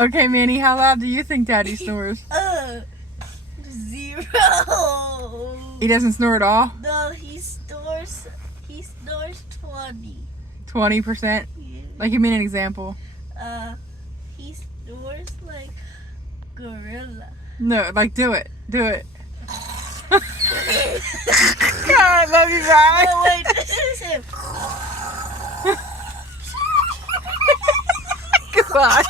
Okay, Manny, how loud do you think Daddy snores? 0. He doesn't snore at all? No, he snores 20. 20%? Yeah. Like, give me an example. He snores like gorilla. No, like, do it. Do it. God, I love you guys. No, wait, this is him. Goodbye.